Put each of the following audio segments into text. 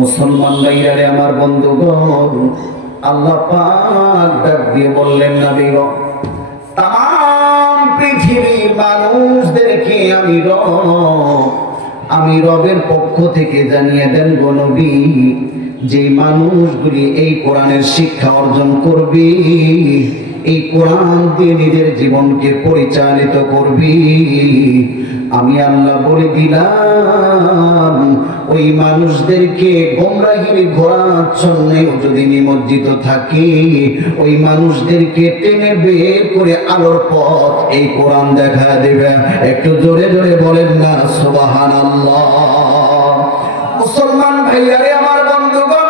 মুসলমান ভাইয়ারে আমার বন্ধুগণ, আল্লাহ পাক ডাক দিয়ে বললেন, নবী গো, তাম পৃথিবীর মানুষদেরকে আমি রবের পক্ষ থেকে জানিয়ে দেন গো নবী, যে মানুষগুলি এই কোরআনের শিক্ষা অর্জন করবে, এই কোরআন দিয়ে নিজের জীবনকে পরিচালিত করবে, আমি আল্লাহ বলে দিলাম ওই মানুষদেরকে গোমরাহির ঘোরাচ্ছন্নে যদি নিমজ্জিত থাকে, ওই মানুষদেরকে টেনে বের করে আলোর পথ এই কোরআন দেখা দেবে। একটু জোরে জোরে বলেন না সুবহানাল্লাহ। মুসলমান ভাইয়ারে আমার বন্ধুগণ,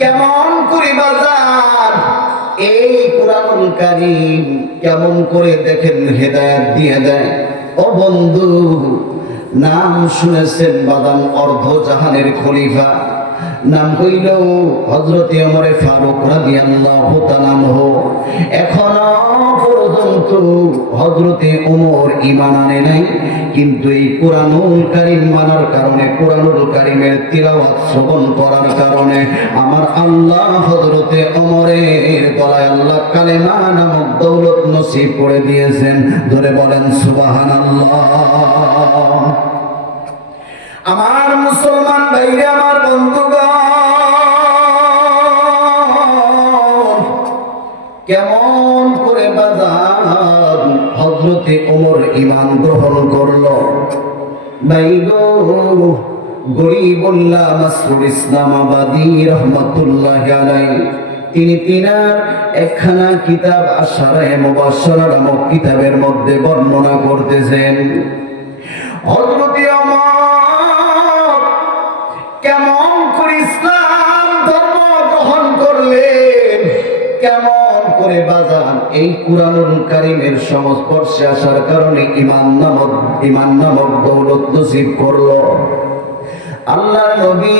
কেমন করে বাজার এই কোরআনুল কারীম কেমন করে দেখেন হেদায়েত দিয়ে দেয়। ও বন্ধু, নাম শুনেছেন বাদাম অর্ধ জাহানের খলিফা, নাম হইল হযরত ওমর ফারুক রাদিয়াল্লাহু তাআলা আনহু। এখনো পর্যন্ত হযরত ওমর ঈমান আনে নাই, কিন্তু এই কোরআনুল কারীম মানার কারণে, কোরআনুল কারীমের তিলাওয়াত শ্রবণ করার কারণে আমার আল্লাহ হযরত ওমরের গলায় আল্লাহ কালেমা নামক দৌলত নসিব করে দিয়েছেন। ধরে বলেন সুবহানাল্লাহ। আমার মুসলমান ভাইরা আমার বন্ধুগণ, কেমন করে বাজার হযরতে ওমর ঈমান গ্রহণ করলো। ভাই গো, গরিবুল্লাহ মাসরুর ইসলামাবাদী রহমাতুল্লাহি আলাইহি, তিনি তিনার একখানা কিতাব আশারায়ে মুবাশশারা নামক কিতাবের মধ্যে বর্ণনা করতেছেন, হযরতে ওমর কেমন করে ইসলাম ধর্ম গ্রহণ করলেন, কেমন করে বাজান এই কোরআনুল কারীমের সংস্পর্শে আসার কারণে ঈমান নামক দৌলত নসিব করলো। আল্লাহর নবী,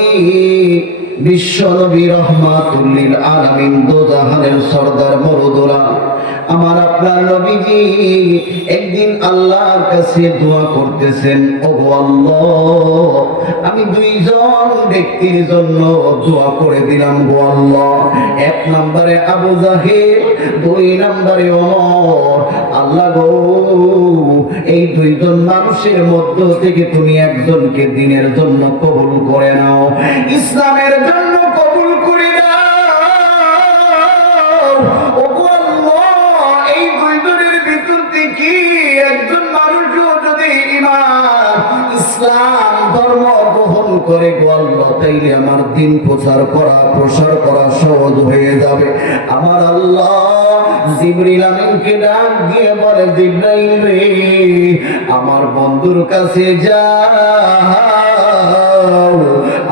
বিশ্ব নবী রহমাতুল লিল আলামিন, দোজাহানের সরদার মরুদোলা, আমার আপনার নবীজি একদিন আল্লাহর কাছে দোয়া করতেছেন, ওগো আল্লাহ, আমি দুইজন ব্যক্তির জন্য দোয়া করে দিলাম গো আল্লাহ। এক নম্বরে আবু জাহেল, দুই নম্বরে ওমর। আল্লাহ গো, এই দুইজন মানুষের মধ্য থেকে তুমি একজনকে দিনের জন্য কবুল করে নাও, ইসলামের জন্য কবুল করে নাও। ওগো আল্লাহ, এই দুইজনের ভিতর থেকে একজন মানুষও যদি ঈমান ইসলাম ধর্ম গ্রহণ করে গো আল্লাহ, তাইলে আমার দিন প্রসার করা সহজ হয়ে যাবে। আমার আল্লাহ জিবরিল আমিনকে ডাক দিয়ে বলে, জিবরাইল রে, আমার বন্ধুর কাছে যাও,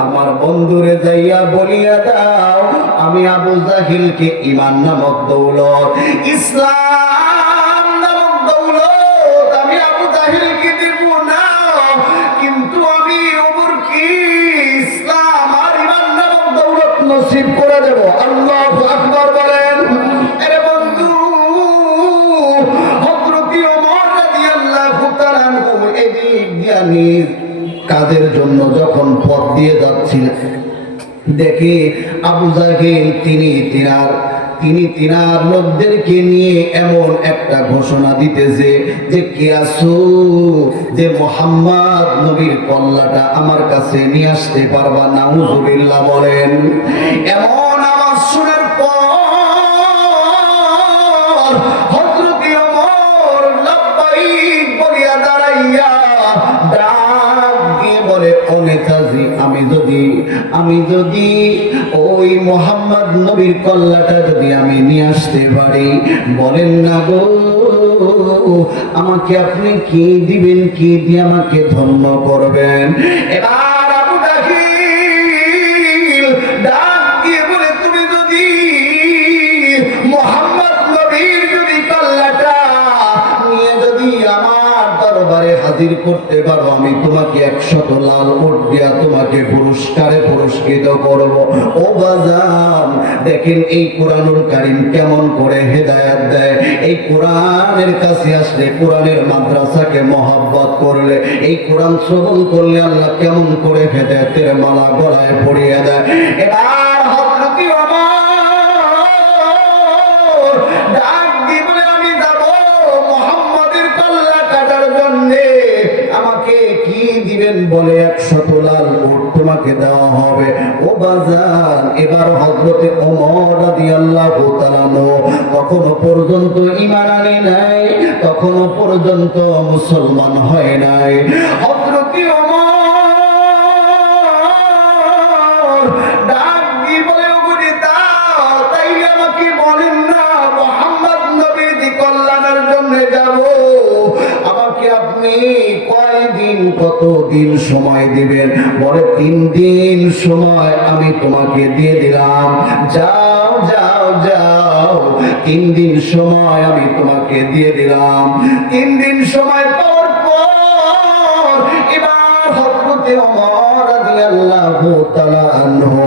আমার বন্ধুরে যাইয়া বলিয়া দাও, আমি আবু জাহিলকে ঈমান নামক দৌলত, ইসলাম নামক দৌলত আমি আবু জাহিলকে দেব না, কিন্তু আমি ওমরকে ইসলাম আর ঈমান নামক দৌলত নসিব করে দেব। আল্লাহু আকবার বলেন। আরে বন্ধু, হযরত ওমর রাদিয়াল্লাহু তাআলা আনহু এদিক দিয়ে নিজ কাজের জন্য যখন পথ দিয়ে যাচ্ছিলেন, দেখে আবু জাহেল তিনি তিনার লোকদেরকে নিয়ে এমন একটা ঘোষণা দিতেছে যে, কে আসো, যে মুহাম্মদ নবীর কল্লাটা আমার কাছে নিয়ে আসতে পারবা? নাউজুবিল্লাহ বলেন। এমন আওয়াজ শোনার পর হযরত ওমর লাব্বাইক বলিয়া দাঁড়াইয়া ডাক দিয়ে বলে, ও নেতাজি, আমি যদি ওই মুহাম্মদ নবীর কল্লাটা যদি আমি নিয়ে আসতে পারি, বলেন না গো, আমাকে আপনি কি দিবেন, কি দিয়ে আমাকে ধন্য করবেন? এবার আবু জাহিল ডাক দিয়ে বলে, তুমি যদি মুহাম্মদ নবীর যদি কল্লাটা নিয়ে যদি আমার দরবারে হাজির করতে পারো, আমি তোমাকে 100 লাল উট দিয়া তোমাকে পুরস্কারে পুরস্কৃত করব। ও বাজান, দেখেন এই কোরআনুল কারীম কেমন করে হেদায়েত দেয়। এই কোরআনের কাছে আসলে, কোরআনের মাদ্রাসাকে মহব্বত করলে, এই কোরআন শ্রবণ করলে আল্লাহ কেমন করে হেদায়েতের মালা গলায় পরিয়ে দেয়। এবার হযরত ওমর ডাক দিয়ে বলে, আমি যাব মুহাম্মাদের কল্লা কাটার জন্য, আমাকে কি দিবেন? বলে 100 লাল উট তোমাকে দেওয়া হবে। ও বাজান, এবার হযরতে ওমর রাদিয়াল্লাহু তাআলা তখনো পর্যন্ত ঈমান আনে নাই, তখনো পর্যন্ত মুসলমান হয় নাই। হযরতে ওমর ডাক দিয়ে বলে, ওগরে দাও, তাইলে আমাকে বলেন না মুহাম্মদ নবীর কল্যাণের জন্য যাব, আমাকে আপনি কয়দিন, কতদিন সময় দিবেন? বলে 3 দিন সময় আমি তোমাকে দিয়ে দিলাম, যাও যাও যাও, 3 দিন সময় আমি তোমাকে দিয়ে দিলাম। 3 দিন সময় পর পর এবার হযরতে ওমর রাদিয়াল্লাহু তাআলা আনহু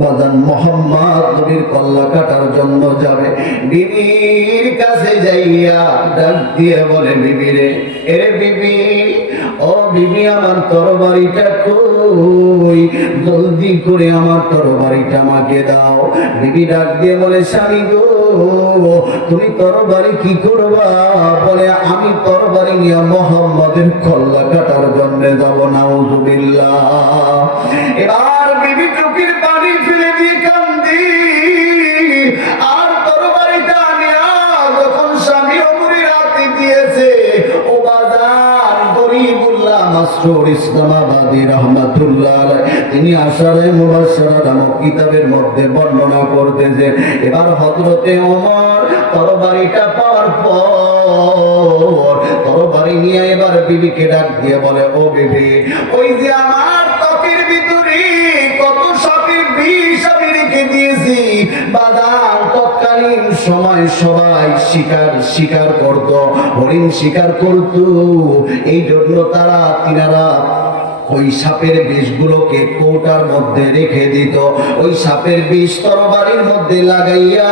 বাজান মুহাম্মদ নবীর কল্লা কাটার জন্য যাবে। বিবির কাছে যাইয়া ডাক দিয়ে বলে, বিবি রে, এ বিবি, ও বিবি, আমার তরবারিটা কই? জলদি করে আমার তরবারিটা আমাকে দাও। বিবি ডাক দিয়ে বলে, স্বামী গো, তুমি তরবারি কি করবা? বলে, আমি তরবারি নিয়ে মুহাম্মদের কল্লা কাটার জন্য যাব। নাউযুবিল্লাহ। এবার বিবি চোখের পানি ফেলে দিয়ে কান্দি, আর তরবারিটা নিয়া যখন স্বামী ওমরের হাতে দিয়েছে, ও বাজার গরিবুল্লাহ মাসরুর ইসলামাবাদী রাহমাতুল্লাহ আলাইহি তিনি আশারে মুবাশশারা নামক কিতাবের মধ্যে বর্ণনা করতেছে। এবার হযরতে ওমর তরবারিটা পাওয়ার পর তরবারি নিয়ে এবার বিবিকে ডাক দিয়ে বলে, ও বিবি, ওই যে আমার ত্বকের ভিতরে কত সাপের বিষ আমি রেখে দিয়েছি, বাদাম তৎকালীন সময় সবাই শিকার করত, হরিণ শিকার করত, এই জন্য তিনারা ওই সাপের বিষগুলোকে কৌটার মধ্যে রেখে দিত। ওই সাপের বিষ তরবারির মধ্যে লাগাইয়া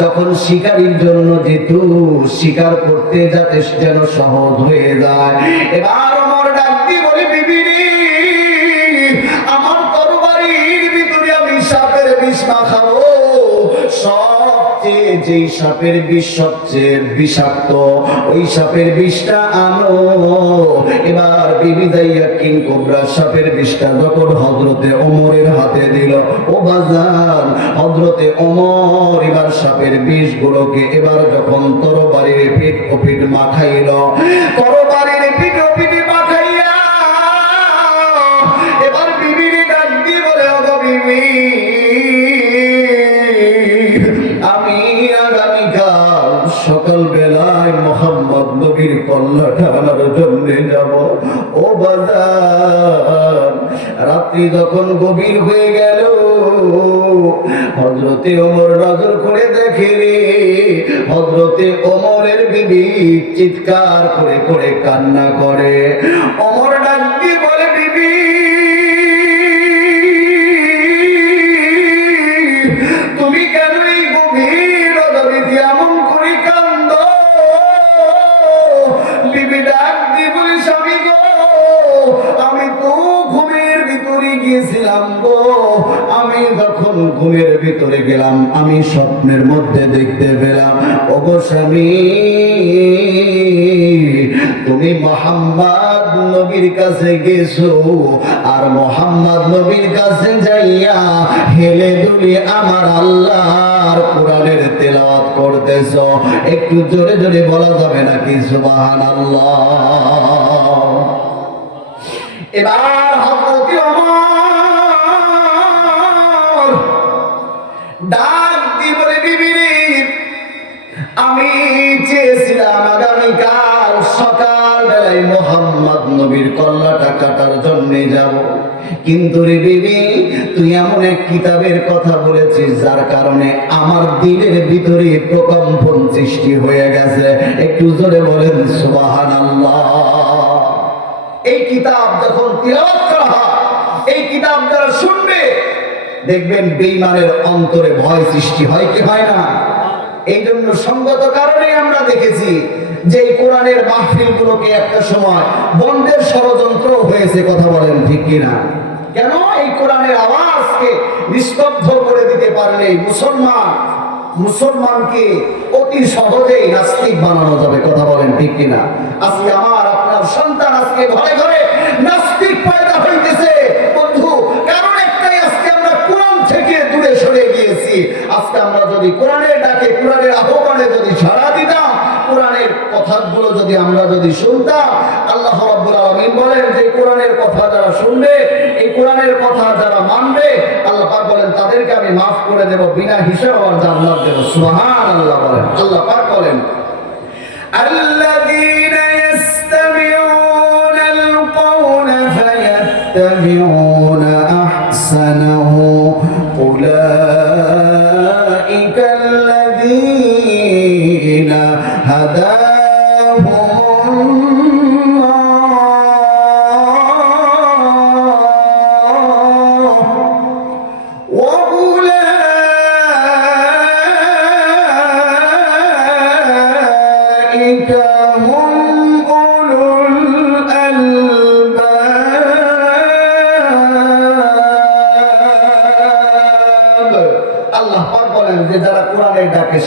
যখন শিকারীর জন্য যেত, শিকার করতে যাতে যেন সহজ হয়ে যায়। এবার ওমর ডাক দিয়ে বলে, বিবি রে, আমার তরবারির ভিতরে আমি সাপের বিষ মাখাবো, সবচেয়ে যেই সাপের বিষ সবচেয়ে বিষাক্ত, ওই সাপের বিষটা আনো। এবার বিবি যাইয়া কিং কোবরা সাপের বিষটা যখন হযরতে ওমরের হাতে দিল, ও বাজান, হযরতে ওমর এবার সাপের বিষগুলোকে এবার যখন তরবারির পিঠ ও পিঠ মাখাইল, তরবারির পিঠ ও পিঠে মাখাইয়া এবার বিবির ডাক দিয়ে বলে, ও বিবি, আমি আগামীকাল সকাল বেলায় মুহাম্মদ নবীর কল্লা টানার জন্য যাব। ও বাজার, রাত্রি যখন গভীর হয়ে গেল, হযরতে ওমর নজর করে দেখে রে, হযরতে ওমরের বিবি চিৎকার করে করে কান্না করে। ওমর ডাক দিয়ে বলে, বিবি, তুমি কেন এই গভীর রজনীতে এমন করে কান্দ? বিবি ডাক দিয়ে বলে, স্বামী গো, আমি তো ঘুমের ভিতরে গিয়েছিলাম গো, আমি যখন ঘুমের ভিতরে গেলাম, আমি স্বপ্নের মধ্যে দেখতে পেলাম, ও গো স্বামী, তুমি মুহাম্মদ নবীর কাছে গেছো, আর মুহাম্মদ নবীর কাছে যাইয়া হেলে দুলে আমার আল্লাহর কোরআনের তেলাওয়াত করতেছো। একটু জোরে জোরে বলা যাবে নাকি সুবহানাল্লাহ? এবার হযরত ওমর ডাক দিয়ে বলে, বিবি রে, আমি চেয়েছিলাম আগামীকাল সকাল বেলায় মুহাম্মদ নবীর কল্লাটা কাটার জন্য যাব, কিন্তু রে বিবি, তুই এমন এক কিতাবের কথা বলেছিস যার কারণে আমার দিলের ভিতরে প্রকম্পন সৃষ্টি হয়ে গেছে। একটু জোরে বলেন সুবহানাল্লাহ। এই কিতাব যখন তিলাওয়াত করা হয়, এই কিতাব যারা শুনবে দেখবেন বেঈমানের অন্তরে ভয় সৃষ্টি হয় কি হয় না? এই জন্য সঙ্গত কারণে আমরা দেখেছি যে এই কোরআনের মাহফিল গুলোকে একটা সময় বন্ধের ষড়যন্ত্র হয়েছে। কথা বলেন ঠিক কিনা? কেন? এই কোরআনের আওয়াজকে নিস্তব্ধ করে দিতে পারলে মুসলমানকে অতি সহজেই নাস্তিক বানানো যাবে। কথা বলেন ঠিক কিনা? আজকে আমার আপনার সন্তান আজকে ঘরে ঘরে নাস্তিক পয়দা হইতেছে বন্ধু, কারণ একটাই, আজকে আমরা কোরআন থেকে দূরে সরে গিয়েছি। আজকে আমরা যদি কোরআনের ডাকে, কোরআনের আহ্বানে যদি সাড়া দিতাম, কোরআনের কথাগুলো যদি আমরা শুনতাম, আল্লাহ রাব্বুল আলামিন বলেন যে কোরআনের কথা যারা শুনবে, এই কোরআনের কথা যারা মানবে, আল্লাহ পাক বলেন তাদেরকে আমি মাফ করে দেব, বিনা হিসাবে আর জান্নাত দেব। সুবহানাল্লাহ বলেন। আল্লাহ পাক বলেন আল্লাযীনা ইসতামিউনাল কওলা ফায়াত্তাবিউনা আহসানাহু উলাইকা আল্লাযীনা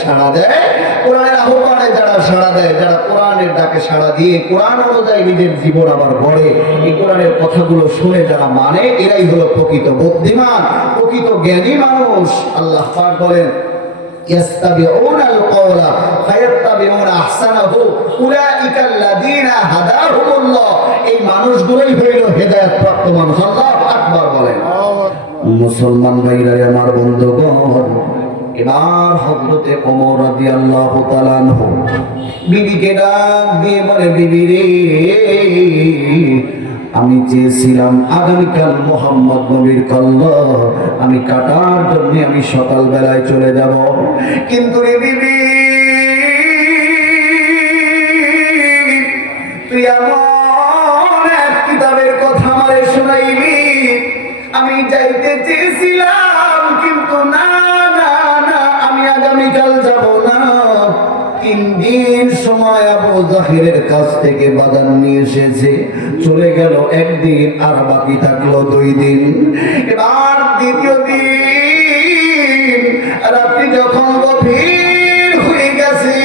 সাড়া দেয়, কোরআনের আহ্বানে যারা সাড়া দেয়, যারা কোরআনের ডাকে সাড়া দিয়ে কোরআন অনুযায়ী নিজের জীবন আবার গড়ে, এই কোরআনের কথাগুলো শুনে যারা মানে, এরাই হলো প্রকৃত বুদ্ধিমান, প্রকৃত জ্ঞানী মানুষ। আল্লাহ পাক বলেন ইয়াস্তাবিউনাল কওলা ফায়াত্তাবিউনা আহসানাহু উলাইকা আল্লাযীনা হাদাহুমুল্লাহ। এই মানুষগুলোই হইল হেদায়েত প্রাপ্ত মানুষ। আল্লাহু আকবার বলেন। মুসলমান ভাইরা আমার বন্ধুগণ, এবার হযরতে ওমর রাদিয়াল্লাহু তাআলা আনহু বিবিকে ডাক দিয়ে বলে, বিবি রে, আমি চেয়েছিলাম আগামীকাল মুহাম্মদ নবীর কল্লা আমি কাটার জন্য আমি সকাল বেলায় চলে যাব, কিন্তু রে বিবি, তুই এমন এক কিতাবের কথা আমারে শোনাইবি, আমি যাইতে চেয়েছিলাম কিন্তু না, আগামীকাল যাব না। 3 দিন সময় আবু জাহেলের কাছ থেকে বাজার নিয়ে এসেছে, চলে গেল 1 দিন, আর বাকি থাকলো 2 দিন। এবার দ্বিতীয় দিন রাত্রি যখন গভীর হয়ে গেছে,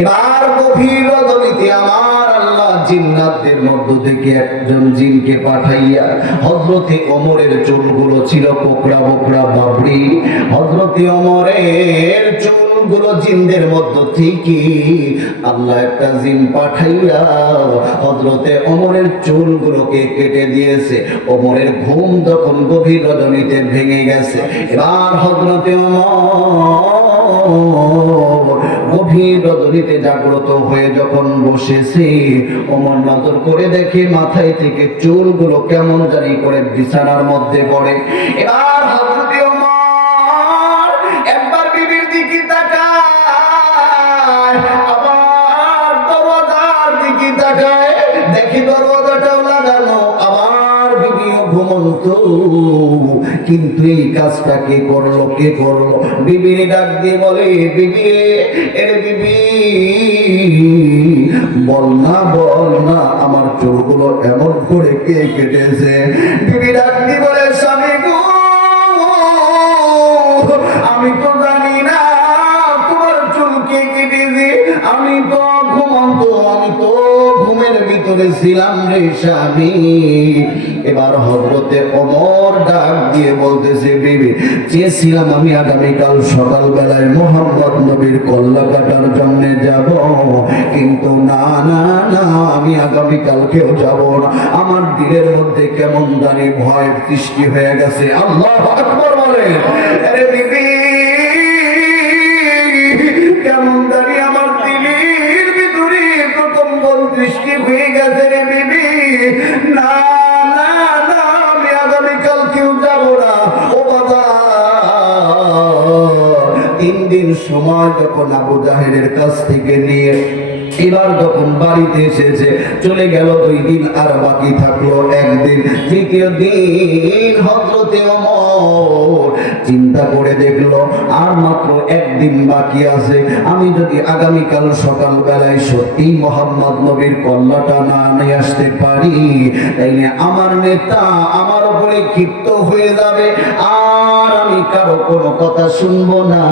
এবার গভীর রজনীতে আমার আল্লাহ জিন্নাতদের মধ্য থেকে একজন জিনকে পাঠাইয়া, হযরতে ওমরের চুলগুলো ছিল কোকড়া বোকড়া বাবরি, হযরতে ওমরের চুলগুলো জিনদের মধ্য থেকে আল্লাহ একটা জিন পাঠাইয়া হযরতে ওমরের চুলগুলোকে কেটে দিয়েছে। ওমরের ঘুম যখন গভীর রজনীতে ভেঙে গেছে, এবার হযরতে ওমর গভীর রজনীতে জাগ্রত হয়ে যখন বসেছে, ওমর নজর করে দেখে মাথায় থেকে চুলগুলো কেমন জানি করে বিছানার মধ্যে পড়ে। এবার হযরতে ওমর একবার বিবির দিকে তাকায়, আবার দরওয়াজার দিকে তাকায়, দেখি দরওয়াজাটাও লাগানো, আবার বিবিও ঘুমন্ত, কিন্তু এই কাজটা কে করলো? বিবির ডাক দিয়ে বলে, বিবি, এরে বিবি, বল না আমার চুলগুলো এমন করে কে কেটেছে? বিবি ডাক দিয়ে বলে, স্বামী গো, আমি তো জানি না তোমার চুল কে কেটেছে, আমি তো ঘুমন্ত, আমি তো ঘুমের ভিতরে ছিলাম রে স্বামী। এবার হযরতে ওমর ডাক দিয়ে বলতেছে, বিবি, চেয়েছিলাম আমি আগামীকাল সকাল বেলায় মুহাম্মদ নবীর কল্লা কাটার জন্য যাব, কিন্তু না, আমি আগামীকালকেও যাব না। আমার দিলের মধ্যে কেমন জানি ভয় সৃষ্টি হয়ে গেছে। আল্লাহু আকবার বলেন। আরে বিবি, কেমন জানি আমার দিলের ভিতরে কম্বল সৃষ্টি হয়ে গেছে রে বিবি, না, আমি আগামীকাল কেউ যাব না। ও বাবা, 3 দিন সময় যখন আবু জাহেলের কাছ থেকে নিয়ে এবার যখন বাড়িতে এসেছে, চলে গেল 2 দিন, আর বাকি থাকলো 1 দিন। তৃতীয় দিন হযরতে ওমর চিন্তা করে দেখলো আর মাত্র 1 দিন বাকি আছে। আমি যদি আগামীকাল সকাল বেলায় সত্যি মোহাম্মদ নবীর কল্লাটা না নিয়ে আসতে পারি, তাইলে আমার নেতা আমার উপরে ক্ষিপ্ত হয়ে যাবে, আর আমি কারো কোনো কথা শুনবো না,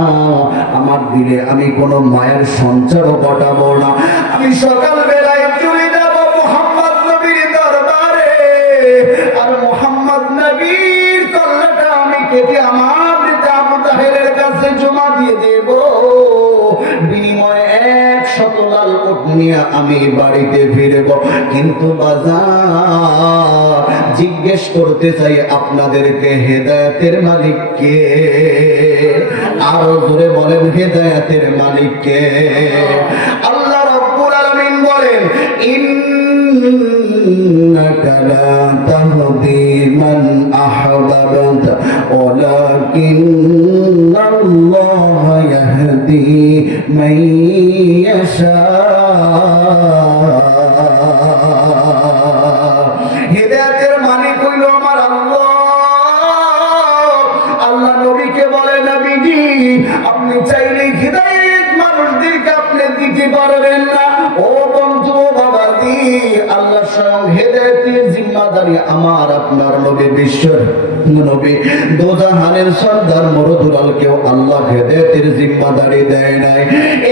আমার দিলে আমি কোনো মায়ের সঞ্চারও ঘটাবো না। আমি সকাল বেলায় চলে যাব মুহাম্মদ নবীর দরবারে, আর মুহাম্মদ নবীর কল্লাটা আমি কেটে আমার নেতা আবু তাহেরের কাছে জমা দিয়ে দেব। বিনিময়ে 100 লাল উট নিয়ে আমি বাড়িতে ফিরব। কিন্তু বাজার জিজ্ঞেস করতে চাই আপনাদেরকে, হেদায়েতের মালিক কে? আরো জোরে বলেন, হেদায়েতের মালিক কে? আল্লাহ রাব্বুল আলামিন বলেন, ইন্নাকা লা তাহদি মান আহবাবতা ওয়ালাকিন্নাল্লাহ ইয়াহদি মান ইয়াশা। হিদায়াতের মালিক হইল আমার আল্লাহ। আল্লাহ নবীকে বলে, নবীজি আপনি চাইলে হিদায়াত মানুষদেরকে আপনি দিতে পারবেন না। ও বন্ধু, বাবাজি, আল্লাহ স্বয়ং হিদায়াতের জিম্মাদারি আমার আপনার নবী, বিশ্বের নবী, দোজাহানের সর্দার মরদুলালকেও আল্লাহ হিদায়াতের জিম্মাদারি দেয় নাই।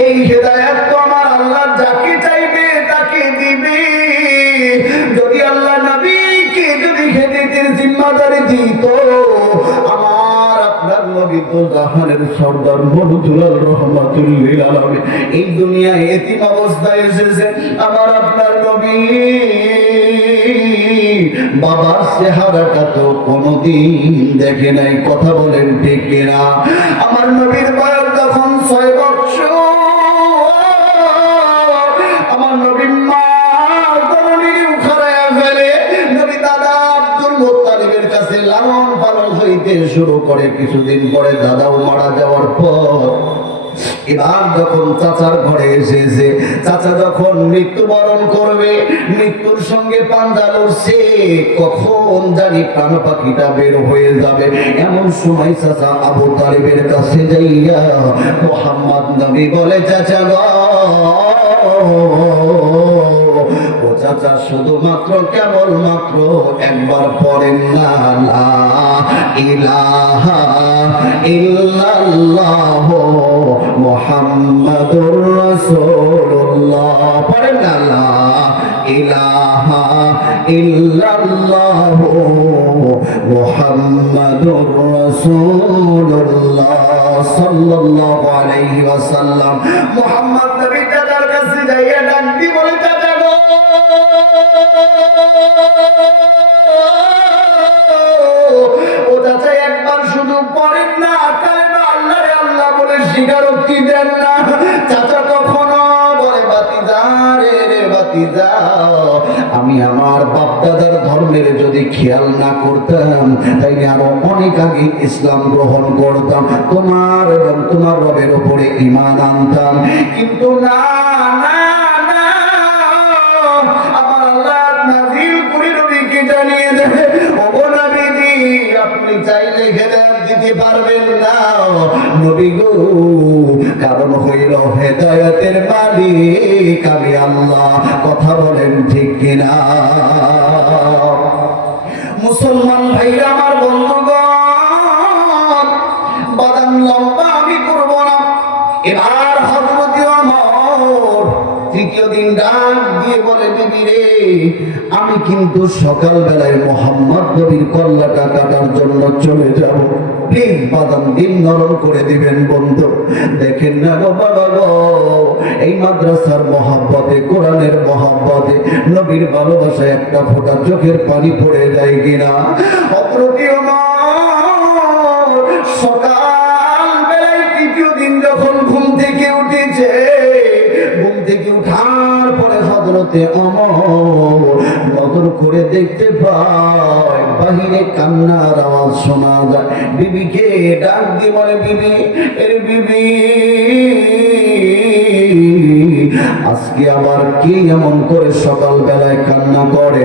এই হিদায়াত তো আমার আল্লাহ যাকে চাইবে তাকে দিবে। যদি আল্লাহ নবীকে যদি হিদায়াতের জিম্মাদারি দিত, আমার আপনার নবী দোজাহানের সর্দার মরদুলাল রহমাতুল লিল আলামিন এই দুনিয়ায় এতিম অবস্থায় এসেছে। আমার আপনার নবী বাবার চেহারাটা তো কোনদিন দেখে নাই, কথা বলেন ঠিক কিনা? আমার নবীর বয়স যখন 6 বছর, আমার নবীর মা জননীর উখাড়ায়া ফেলে নবী দাদা আব্দুল মুত্তালিবের কাছে লালন পালন হইতে শুরু করে। কিছুদিন পরে দাদাও মারা যাওয়ার পর এবার যখন চাচার ঘরে এসেছে, চাচা যখন মৃত্যুবরণ করবে, মৃত্যুর সঙ্গে পাঞ্জা লড়ছে, কখন জানি প্রাণ পাখিটা বের হয়ে যাবে। এমন সময় চাচা আবু তালিবের কাছে যাইয়া মুহাম্মদ নবী বলে, চাচা গো, ও চাচা শুধুমাত্র কেবলমাত্র একবার পড়েন না, লা ইলাহা ইল্লাল্লাহ মুহাম্মাদুর রাসূলুল্লাহ। পড়েন না, লা ইলাহা ইল্লাল্লাহ মুহাম্মাদুর রাসূলুল্লাহ সাল্লাল্লাহু আলাইহি ওয়াসাল্লাম। মুহাম্মদ নবী চাচার কাছে যাইয়া ডাক দিয়ে বলে, চাচা গো, ও চাচা একবার শুধু পড়েন না, কালেমা আল্লাহ রে আল্লাহ বলে স্বীকারোক্তি দেন না। চাচা কখনো বলে, বাতিজা রে বাতিজা, আমি আমার বাপ দাদার ধর্মের যদি খেয়াল না করতাম, তাইলে আরো অনেক আগে ইসলাম গ্রহণ করতাম, তোমার এবং তোমার রবের উপরে ঈমান আনতাম। কিন্তু না না না, আমার আল্লাহ নাযিল করে নবীকে জানিয়ে দেয়, ওগো নবীজি আপনি চাইলে হেদায়েত দিতে পারবেন না নবী গো, কারণ হইল হেদায়েতের মালিক আমি আল্লাহ। কথা বলেন ঠিক কিনা? মুসলমান ভাইরা আমার, বন্ধুগণ, বাদাম লম্বা আমি করব না। এবার হযরত ওমর তৃতীয় দিন ডাক দিয়ে বলে, বিবি রে, আমি কিন্তু সকাল বেলায় মোহাম্মদ নবীর কল্লাটা কাটার জন্য চলে যাব, প্লিজ বাদাম দিন নরম করে দিবেন। বন্ধু দেখেন না গো বাবা গো, এই মাদ্রাসার মহব্বতে, কোরআনের মহব্বতে, নবীর ভালোবাসায় একটা ফোঁটা চোখের পানি পড়ে যায় কিনা? সকাল বেলায় তৃতীয় দিন যখন ঘুম থেকে উঠেছে, ঘুম থেকে উঠার পরে হযরতে ওমর নজর করে দেখতে পায় বাহিরে কান্নার আওয়াজ শোনা যায়। বিবিকে ডাক দিয়ে বলে, বিবি, এর বিবি, আজকে আবার কি এমন করে সকাল বেলায় কান্না করে,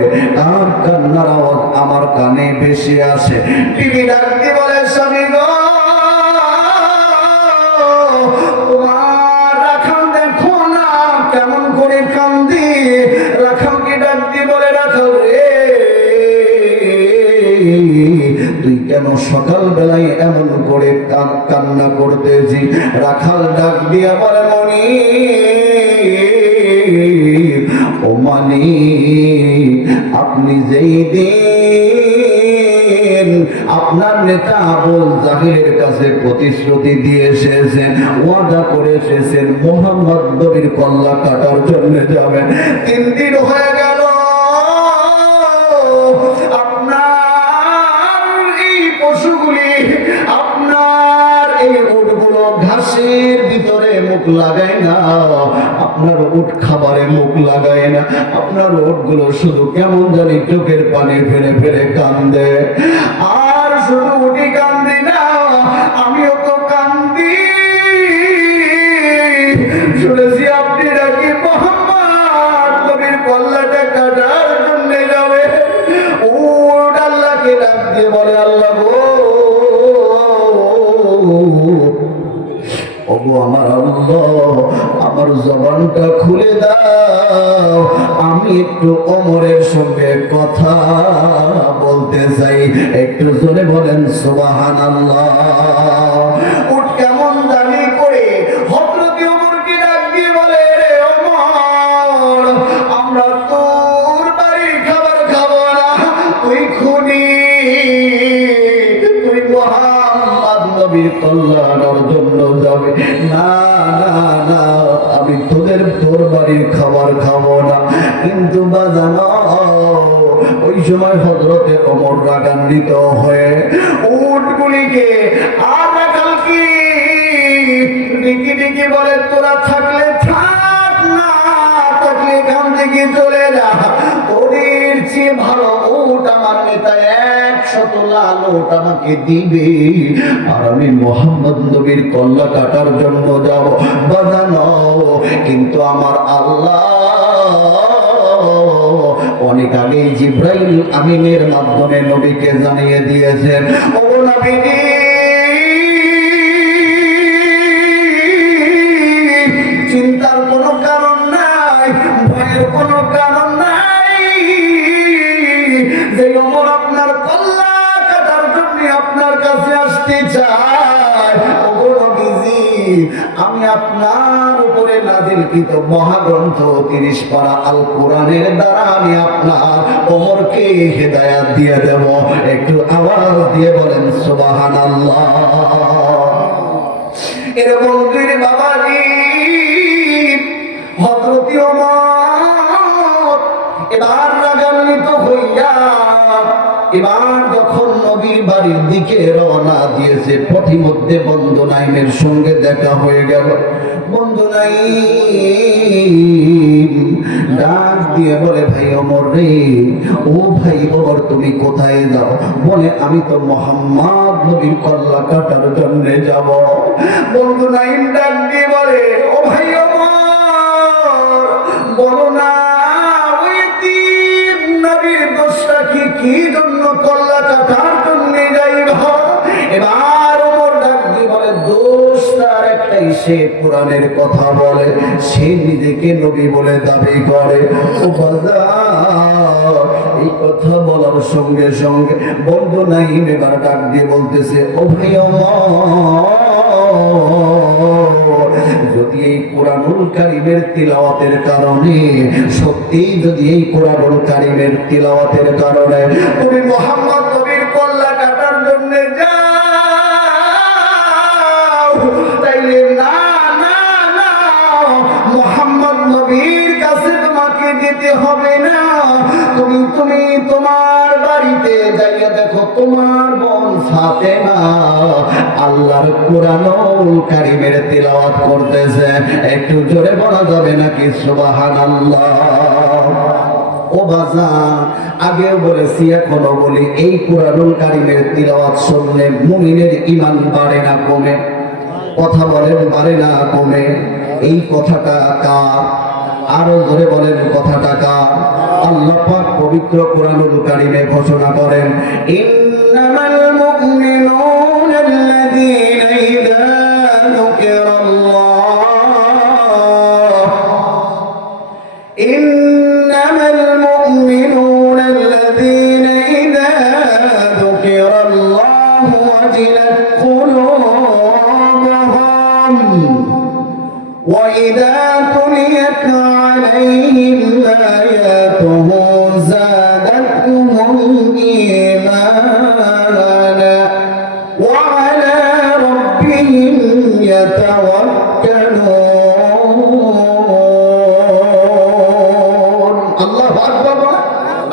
আর কান্নার আওয়াজ আমার কানে ভেসে আসে। বিবি ডাক দিয়ে বলে, স্বামী গো, তোমার রাখাল দেখো না কেমন করে কান্দি। রাখালকে ডাক দিয়ে বলে, রাখাল রে, তুই কেন সকাল বেলায় এমন করে কান্না করতেছি? রাখাল ডাক দিয়া বলে, মনি ও মানি, আপনি যেই দিন আপনার নেতা আবু জাহেলের কাছে প্রতিশ্রুতি দিয়ে এসেছেন, ওয়াদা করে এসেছেন মুহাম্মদ নবীর কল্লা কাটার জন্য যাবেন, 3 দিন হয়ে গেল। পশুগুলি, আপনার এই উটগুলো ঘাসের ভিতরে মুখ লাগায় না, আপনার উট খাবারে মুখ লাগায় না, আপনার উটগুলো শুধু কেমন জানি চোখের পানি ফেলে ফেলে কান্দে। আর শুধু উঠি কান্দি না, আমিও তো কান্দি। শুনেছি আপনি নাকি মুহাম্মদ নবীর কল্লাটা কাটার জন্য যাবে। উট আল্লাহকে ডাক দিয়ে বলে, আল্লাহ গো, ওগো আমার আল্লাহ, আমার জবানটা খুলে দাও, আমি একটু ওমরের সঙ্গে কথা বলতে চাই। একটু জোরে বলেন সুবহানাল্লাহ। উট কেমন দাবি করে হযরত ওমরকে ডাক দিয়ে বলে, রে ওমর, আমরা তোর বাড়ির খাবার খাবো না, তুই খুনি, তুই মুহাম্মদ নবীর কল্যাণের জন্য যাবে। না না না, আমি তোর বাড়ির খাবার খাবো না। কিন্তু বাজানো, ওই সময় হযরতে ওমর রাগান্বিত হয়ে উটগুলিকে আর রাখালকে ডেকে ডেকে বলে, তোরা থাকলে থাক, না থাকলে এখান থেকে চলে যা, ওদের চেয়ে ভালো উট আমার নেতা 100 লাল উট আমাকে দিবে, আর আমি মুহাম্মদ নবীর কল্লা কাটার জন্য যাব বাজানো। কিন্তু আমার আল্লাহ অনেক আগেই জিব্রাইল আমিনের মাধ্যমে নবীকে জানিয়ে দিয়েছেন, ও নবী, চিন্তার কোনো কারণ নাই, ভয়ের কোনো কারণ নাই, যে ওমর আপনার কল্লা কাটার জন্য আপনার কাছে আসতে চায়। ওগো নবীজি, আমি আপনার উপরে নাযিলকৃত মহাগ্রন্থ 30 পারা আল কোরআনের দ্বারা আমি আপনার ওমরকে হেদায়েত দিয়ে দেব। একটু আওয়াজ দিয়ে বলেন সুবহানাল্লাহ। এরকম দুই বাবাজি হযরত ওমর এবার রাগান্বিত হইয়া এবার যখন নবীর বাড়ির দিকে রওনা দিয়েছে, পথিমধ্যে বন্ধু নাইমের সঙ্গে দেখা হয়ে গেল। বন্ধু নাইম ডাক দিয়ে বলে, ভাই ওমর রে, ও ভাই ওমর, তুমি কোথায় যাও? বলে, আমি তো মুহাম্মদ নবীর কল্লা কাটার জন্য যাব। বন্ধু নাইম ডাক দিয়ে বলে, ও ভাই ওমর, বলো না, ওই তিন নবীর দোষটা কি জন্য কল্লা কাটার জন্য যাইব? এবার ওমর ডাক দিয়ে বলে, দোষ তার একটাই, সে কোরআনের কথা বলে, সে নিজেকে নবী বলে দাবি করে। ও বাজার, এই কথা বলার সঙ্গে সঙ্গে বন্ধু নাইম এবার ডাক দিয়ে বলতেছে, ও ভাই ওমর, যদি এই কোরআনুল কারীমের তিলাওয়াতের কারণে, সত্যি যদি এই কোরআনুল কারীমের তিলাওয়াতের কারণে তুমি মুহাম্মদ নবীর কল্লা কাটার জন্য যাও, তাইলে না না না, মুহাম্মদ নবীর কাছে তোমাকে যেতে হবে না। তুমি তোমার বাড়িতে যাইয়া দেখো, তোমার বোন ফাতেমা আল্লাহর কোরআনুল কারীমের তিলাওয়াত করতেছে। একটু জোরে বলা যাবে নাকি সুবহানাল্লাহ? ও বাজান, আগেও বলেছি এখনো বলি, এই কোরআনুল কারীমের তিলাওয়াত শুনলে মুমিনের ঈমান বাড়ে না কমে? কথা বলেন, বাড়ে না কমে? এই কথাটা কার? আরো ধরে বলেন কথাটা কার? আল্লাহ পাক পবিত্র কোরআনুল কারীমে ঘোষণা করেন, ইন্নামাল মুমিনুনা আল্লাযীনা ইযা যুকিরাল্লাহ ইন্নামাল মুমিনুনা আল্লাযীনা ইযা যুকিরাল্লাহু ওয়াজিলাত কুলুবুহুম وإذا تليت عليهم آياته زادتهم إيمانا وعلى ربهم يتوكلون الله أكبر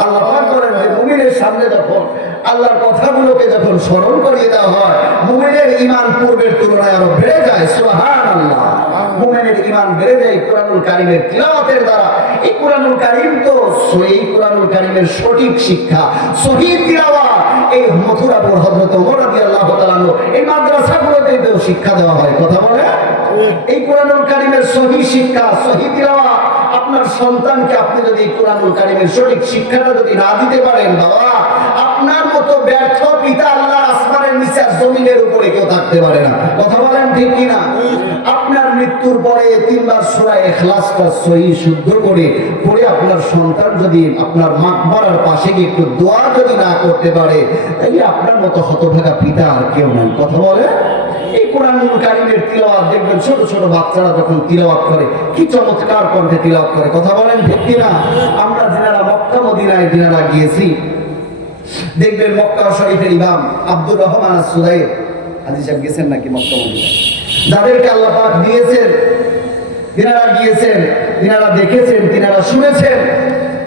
الله أكبر মুমিনের সামনে যখন আল্লাহর কথাগুলোকে যখন স্মরণ করিয়ে দেওয়া হয়, মুমিনের ঈমান পূর্বের তুলনায় আরো বেড়ে যায়। সুবহানাল্লাহ। মুমিনের ঈমান বেড়ে যায় কোরআনুল কারীমের তিলাওয়াতের দ্বারা। এই কোরআনুল কারীম তো সহিহ কোরআনুল কারীমের সঠিক শিক্ষা, সহিহ তিলাওয়াত এই মথুরাপুর হযরত ওমর রাদিয়াল্লাহু তাআলা এই মাদ্রাসাগুলোতে তো শিক্ষা দেওয়া হয়। কথা বলে এই কোরআনুল কারীমের সহিহ শিক্ষা, সহিহ তিলাওয়াত আপনার সন্তানকে আপনি যদি কোরআনুল কারীমের সঠিক শিক্ষাটা যদি না দিতে পারেন, বাবা আপনার মতো ব্যর্থ পিতা আল্লাহ আসমানের নিচে আর জমিনের উপরে কেউ থাকতে পারে না। কথা বলেন ঠিক কিনা? আপনার মৃত্যুর পরে 3 বার সূরা ইখলাসটা সহিহ শুদ্ধ করে পড়ে আপনার সন্তান যদি আপনার মাকবারার পাশে গিয়ে একটু দোয়া যদি না করতে পারে, তাহলে আপনার মতো হতভাগা পিতা আর কেউ নাই। কথা বলে এই কোরআনুল কারীমের তিলাওয়াত দেখবেন ছোট ছোট বাচ্চারা যখন তিলাওয়াত করে কি চমৎকার কণ্ঠে তিলাওয়াত করে। কথা বলেন ঠিক কিনা? আমরা যারা মক্কা মদিনায় যারা গিয়েছি, দেখবেন মক্কা শরীফের ইমাম আব্দুর রহমান আস-সুলাইম হাজী সাহেব গেছেন নাকি মক্কা মদিনায়? যাদেরকে আল্লাহ পাক দিয়েছেন, তিনারা গিয়েছেন, তিনারা দেখেছেন, তিনারা শুনেছেন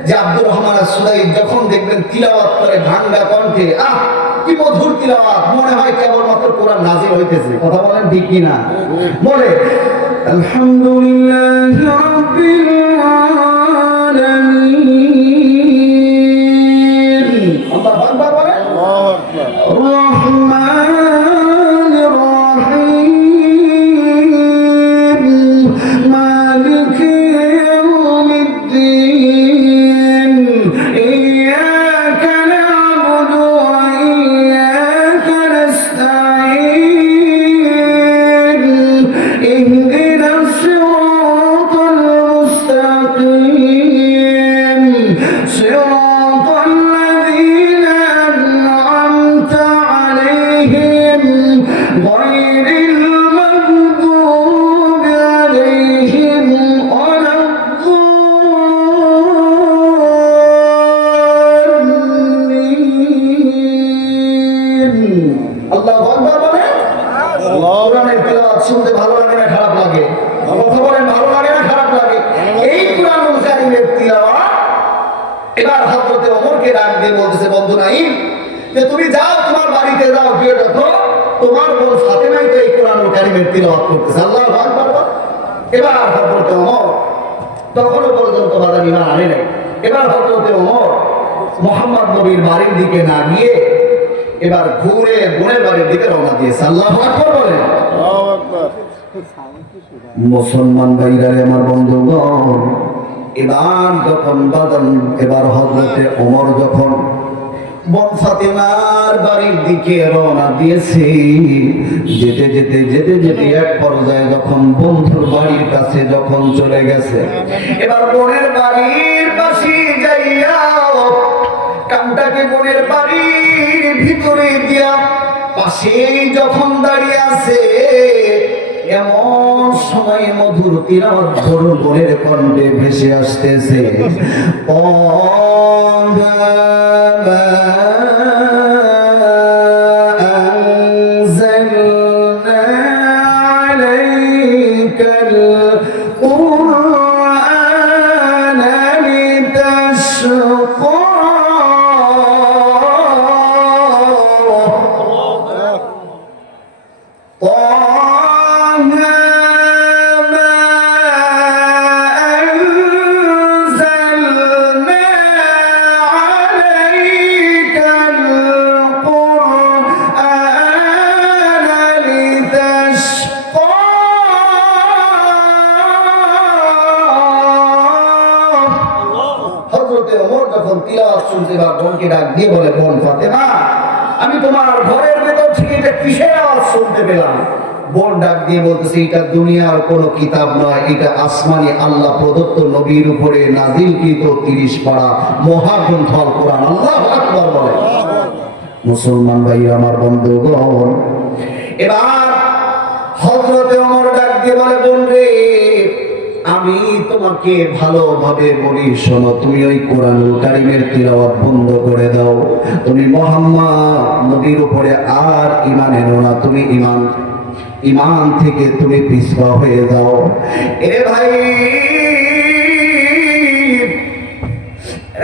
যে আব্দুর রহমান আস-সুলাইম যখন দেখবেন তিলাওয়াত করে ভাঙ্গা কণ্ঠে, কি মধুর তিলাওয়াত, মনে হয় কেবলমাত্র কোরআন নাযিল হইতেছে। কথা বলেন ঠিক কিনা? বলে আলহামদুলিল্লাহি রাব্বিল আলামিন, আল্লাহু আকবার বলেন, রহমানির রহিম, মালিকি ইয়াউমিদ্দিন, ইয়াকা না'বুদু ওয়া ইয়াকা নাস্তাঈন, ইহদিনাস সিরাতাল মুস্তাকিম, সিরাতাল লাযীনা আন'আমতা আলাইহিম গায়রিল মাগদুবি আলাইহিম ওয়ালাদ-দাল্লিন। আল্লাহু আকবার বলেন। কোরআনের তিলাওয়াত শুনতে ভালো লাগে না খারাপ লাগে? কথা বলেন, ভালো লাগে না খারাপ লাগে? এই কোরআনুল কারীমের তিলাওয়াত এবার হযরতে ওমরকে ডাক দিয়ে বলতেছে, বন্ধু নাঈম, যে তুমি যাও, তোমার বাড়িতে যাও, গিয়ে দেখো তোমার বোন ফাতেমাই তো এই কোরআনুল কারীমের তিলাওয়াত করতেছে। আল্লাহু আকবার বলেন। এবার হযরতে ওমর তখনও পর্যন্ত বাজার ঈমান আনে নাই। এবার হযরতে ওমর মুহাম্মদ নবীর বাড়ির দিকে না গিয়ে এবার ঘুরে বোনের বাড়ির দিকে রওনা দিয়েছে। আল্লাহু আকবার বলেন। মুসলমান ভাইরা আমার বন্ধুগণ, এবার হযরতে ওমর যখন বোন ফাতেমার বাড়ির দিকে রওনা দিয়েছে, যেতে যেতে যেতে যেতে এক পর্যায়ে যখন বন্ধুর বাড়ির কাছে যখন চলে গেছে, এবার বোনের বাড়ির পাশে যাইয়া কানটাকে বোনের বাড়ির ভিতরে দিয়া পাশেই যখন দাঁড়িয়ে আছে, এমন সময় মধুর তিলাওয়াত ধরো বোনের কণ্ঠে ভেসে আসতেছে, أنزلنا عليك القرآن لتشقى أنزلنا عليك দিয়ে বলে, বোন ফাতেমা, আমি তোমার ঘরের ভেতর থেকে এটা কিসের আওয়াজ শুনতে পেলাম? বোন ডাক দিয়ে বলতেছে, এটা দুনিয়ার কোনো কিতাব নয়, এটা আসমানি আল্লাহ প্রদত্ত নবীর উপরে নাজিলকৃত 30 পারা মহাগ্রন্থ আল কোরআন। আল্লাহু আকবার বলে। মুসলমান ভাই আমার বন্ধুগণ, এবার হযরতে ওমর ডাক দিয়ে বলে, বোন রে, আমি তোমাকে ভালোভাবে বলি, শোনো, তুমি ওই কোরআনুল কারীমের তিলাওয়াত বন্ধ করে দাও। তুমি মুহাম্মদ নবীর উপরে আর ঈমান এনো না, তুমি ঈমান থেকে তুমি পিছপা হয়ে যাও। এ ভাই,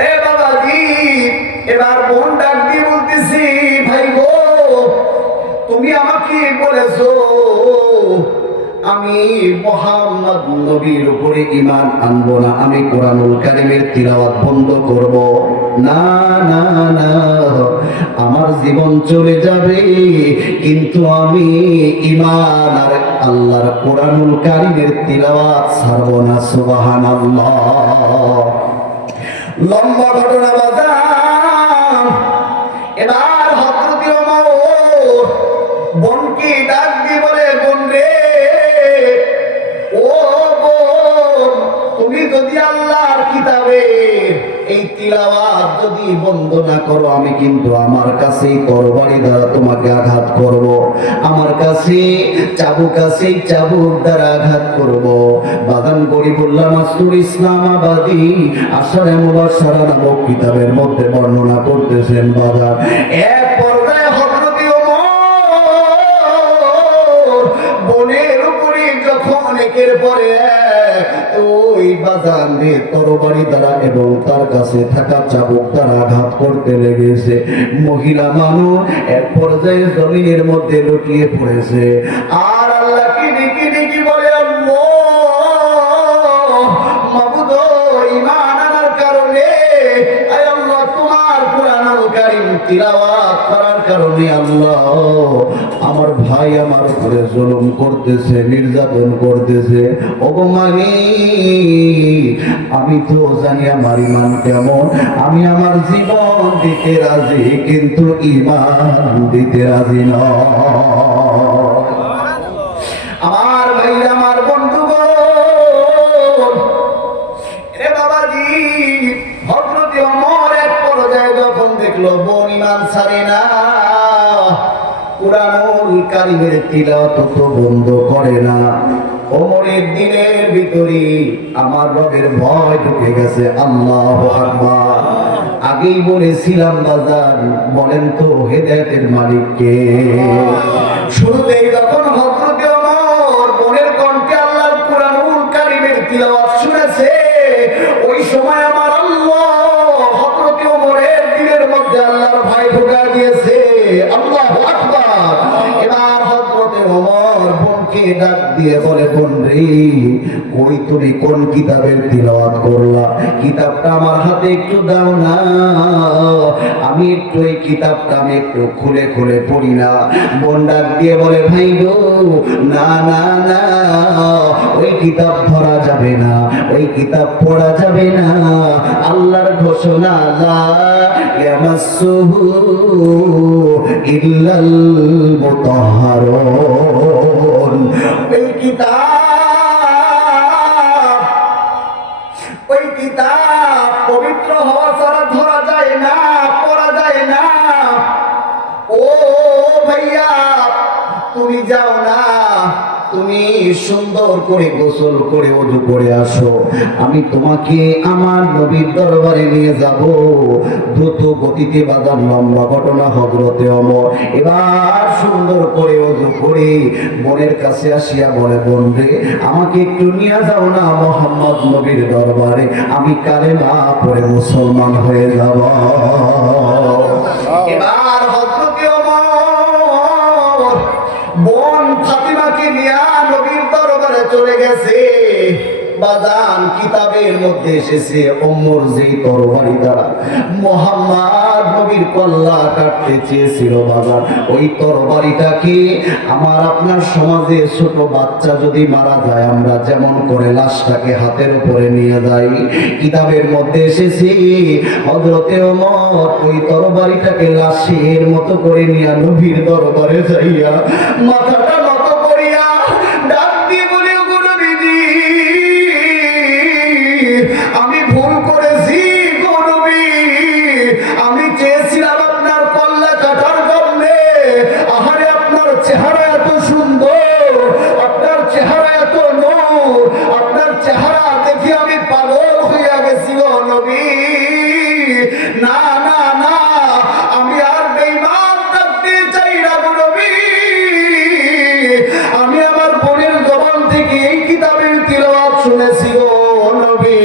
এ বাবাজি, এবার বোন ডাক দিয়ে বলতেছি, ভাই গো, তুমি আমাকে বলেছো আমি মুহাম্মদ নবীর উপরে ঈমান আনবো না, আমি কোরআনুল কারীমের তিলাওয়াত বন্ধ করব। না না না, আমার জীবন চলে যাবে, কিন্তু আমি ঈমান আর আল্লাহর কোরআনুল কারীমের তিলাওয়াত ছাড়বো না। সুবহানাল্লাহ। লম্বা ঘটনা বাজার। এবার হযরত ওমর বোনকে ডাক দিয়ে বলে, বোন রে, ও বোন, তুমি যদি আল্লাহর কিতাবে এই তিলাওয়াত যদি বন্ধ না করো, আমি কিন্তু আমার কাছে তরবারি দ্বারা তোমাকে আঘাত করব, আমার কাছে চাবুক দ্বারা আঘাত করব। বাদান গরিবুল্লাহ মাসুর ইসলামাবাদী আশারে মুবাশশারা নামক কিতাবের মধ্যে বর্ণনা করতেছেন বাজার। এক পর্যায়ে হযরত ওমর বোনের উপরে যখন একের পরে ওই বাজারে তরবারি দ্বারা এবং তার কাছে থাকা চাবুক দ্বারা আঘাত করতে লেগেছে, মহিলা মানুষ এক পর্যায়ে জমিনের মধ্যে লুটিয়ে পড়েছে আর আল্লাহকে ডেকে ডেকে বলে, আল্লাহ, মাবুদ, ঈমান আনার কারণে, আয় আল্লাহ, তোমার কোরআনুল কারীম তিলাওয়াত করার কারণে আল্লাহ আমার ভাই আমার উপরে জুলুম করতেছে, নির্যাতন করতেছে। ওগো মালিক, আমি তো জানি আমার ঈমান কেমন, আমি আমার জীবন দিতে রাজি, কিন্তু ঈমান দিতে রাজি নয়। আমার ভাই আমার বন্ধুগণ, রে বাবাজি, হযরত ওমর এক পর্যায়ে যখন দেখলো বোন ঈমান ছাড়ে না, কোরআনুল কারীমের তিলাওয়াত তো বন্ধ করে না, ওমরের দিলের ভিতরে আমার রবের ভয় ঢুকে গেছে। আল্লাহু আকবার। আগেই বলেছিলাম বাজার, বলেন তো হেদায়েতের মালিক কে? শুরুতেই যখন হযরত ওমর বোনের কণ্ঠে আল্লাহর কোরআনুল কারীমের তিলাওয়াত শুনেছে, ওই সময় আমার আল্লাহ হযরত ওমরের দিলের মধ্যে আল্লাহর ভয় ঢুকা দিয়েছে। আল্লাহু আকবার। এবার হযরত ওমর বোনকে ডাক দিয়ে বলে, বোন রে, ওই তুমি কোন কিতাবের তিলাওয়াত করলা? কিতাবটা আমার হাতে একটু দাও না, আমি একটু এই কিতাবটা আমি একটু খুলে খুলে পড়ি না। বোন ডাক দিয়ে বলে, ভাই গো, না না না, ওই কিতাব ধরা যাবে না, ওই কিতাব পড়া যাবে না। আল্লাহর ঘোষণা, লা ইয়ামাসসুহু ইল্লাল মুতাহহারুন। ওই কিতাব পবিত্র হওয়া ছাড়া ধরা যায় না, পড়া যায় না। ও ভাইয়া, তুমি যাও না, তুমি সুন্দর করে গোসল করে ওযু করে আসো, আমি তোমাকে আমার নবীর দরবারে নিয়ে যাব। দ্রুত গতিতে বাজার লম্বা ঘটনা। হযরতে ওমর এবার সুন্দর করে ওযু করে বোনের কাছে আসিয়া বলে, বোন রে, আমাকে একটু নিয়ে যাও না মুহাম্মদ নবীর দরবারে, আমি কালেমা পড়ে মুসলমান হয়ে যাব। এবার হযরতে ওমর বোন ফাতিমাকে নিয়ে নবীর দরবারে চলে গেছে। বাজান কিতাবের মধ্যে এসেছে, ওমর যে তরবারি দ্বারা মুহাম্মদ আমার নবীর কল্লা কাটতে চেয়েছিল বাজার, ওই তরবারিটাকে আমার আপনার সমাজে ছোট বাচ্চা যদি মারা যায় আমরা যেমন করে লাশটাকে হাতের উপরে নিয়ে যাই, কিতাবের মধ্যে এসেছে হযরতে ওমর ওই তরবারিটাকে লাশের মতো করে নিয়ে নবীর দরবারে যাইয়া মাথাটা নত করিয়া ডাক দিয়ে বলে, ওগো নবীজি আমি ভুল করেছি গো নবী, আমি চেয়েছিলাম আপনার কল্লা কাটার জন্যে। আহারে আপনার চেহারা এত সুন্দর, আপনার চেহারা এত নূর, আপনার চেহারা দেখে আমি পাগল হইয়া গেছি গো নবী। না না না, আমি আর বেঈমান থাকতে চাই না গো নবী। আমি আমার বোনের জবান থেকে এই কিতাবের তিলাওয়াত শুনেছি গো নবী।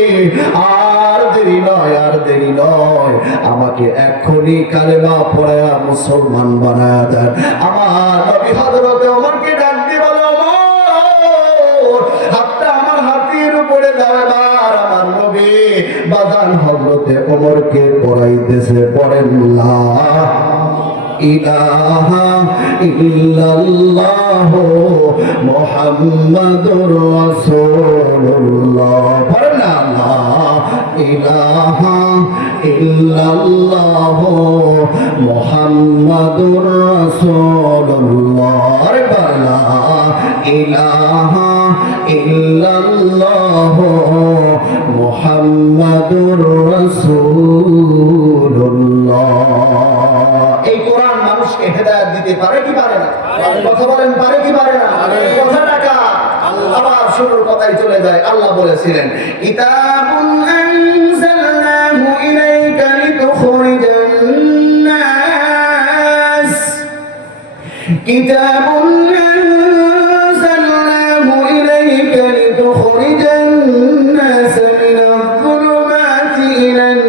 আর দেরি নয়, আর দেরি নয়, আমাকে এক্ষুনি কালেমা পড়ায়া মুসলমান বানায়া দেন। আমার নবী হযরতে ওমরকে ডাক দিয়ে বলে, ওমর হাতটা আমার হাতের উপরে দাও। এবার আমার নবী বাজান হযরতে ওমরকে পড়াইতেছে, পড়েন লা ইলাহা ইল্লাল্লাহ মুহাম্মাদুর রাসূলুল্লাহ। পড়েন না, লা ইলাহা ইল্লাল্লাহ মুহাম্মাদুর রাসূলুল্লাহ। আরে লা ইলাহা ইল্লাল্লাহ মুহাম্মাদুর রাসূলুল্লাহ। এই কোরআন মানুষকে হেদায়েত দিতে পারে কি পারে না? কথা বলেন, পারে কি পারে না? কথাটা কার? আবার শুরুর কথাই চলে যায়। আল্লাহ বলেছিলেন, কিতাবুন আনজালনাহু ইলাইকা লিতুখরিজান নাস, কিতাবুন আনজালনাহু ইলাইকা লিতুখরিজান নাস মিনাল যুলুমাতি ইলান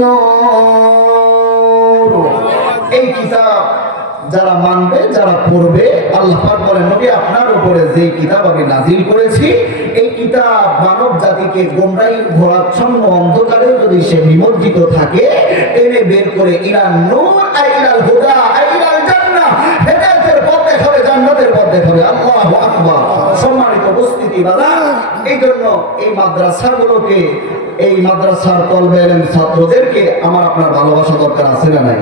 নূর। এই কিতাব যারা মানবে, যারা পড়বে, আল্লাহ পাক বলেন, নবী আপনার উপরে যে কিতাব আমি নাজিল করেছি এই কিতাব মানব জাতিকে গোমরাহি ঘোরাচ্ছন্ন অন্ধকারে যদি সে নিমজ্জিত থাকে টেনে বের করে ইলান নূর আইলাল হুদা আইলাল জান্নাহ, হেদায়েতের পথ দেখাবে, জান্নাতের পথ দেখাবে। আল্লাহু আকবার। সম্মানিত উপস্থিতি বাজার, এই জন্য এই মাদ্রাসাগুলোকে, এই মাদ্রাসার তলবে ইলম ছাত্রদেরকে আমার আপনার ভালোবাসা দরকার আছে না নাই?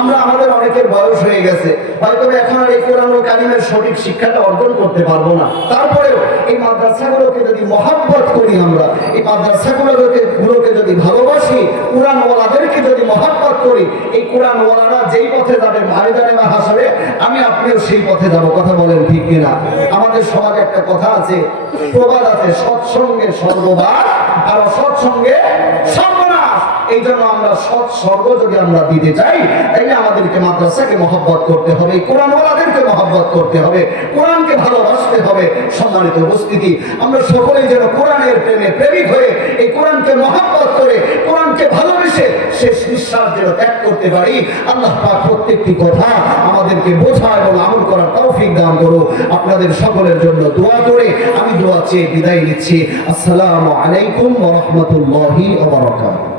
আমরা আমাদের অনেকের বয়স হয়ে গেছে, হয়তো এখন আর এই কোরআনুল কারীমের সঠিক শিক্ষাটা অর্জন করতে পারবো না। তারপরেও এই মাদ্রাসাগুলোকে যদি মহব্বত করি, আমরা এই মাদ্রাসাগুলোকে যদি ভালোবাসি, কোরআনওয়ালাদেরকে যদি মহব্বত করি, এই কোরআনওয়ালারা যেই পথে যাবে ময়দানে বা হাসরে, আমি আপনিও সেই পথে যাব। কথা বলেন ঠিক কিনা? আমাদের সমাজে একটা কথা আছে, প্রবাদ আছে, সৎসঙ্গে সর্ববাস আর অসৎসঙ্গে সর্বনাশ। এই জন্য আমরা সৎসর্গ যদি আমরা দিতে চাই, তাইলে আমাদেরকে মাদ্রাসাকে মহব্বত করতে হবে, কোরআনওয়ালাদেরকে মহব্বত করতে হবে, কোরআনকে ভালোবাসতে হবে। সম্মানিত উপস্থিতি, আমরা সকলেই যেন কোরআনের প্রেমে প্রেমিক হয়ে এই কোরআনকে মহব্বত করে, কোরআনকে ভালোবেসে শেষ নিঃশ্বাস যেন ত্যাগ করতে পারি। আল্লাহ পাক প্রত্যেকটি কথা আমাদেরকে বোঝা এবং আমল করার তৌফিক দান করুন। আপনাদের সকলের জন্য দোয়া করে আমি দোয়া চেয়ে বিদায় নিচ্ছি। আসসালামু আলাইকুম ওয়া রাহমাতুল্লাহি ওয়া বারাকাতুহু।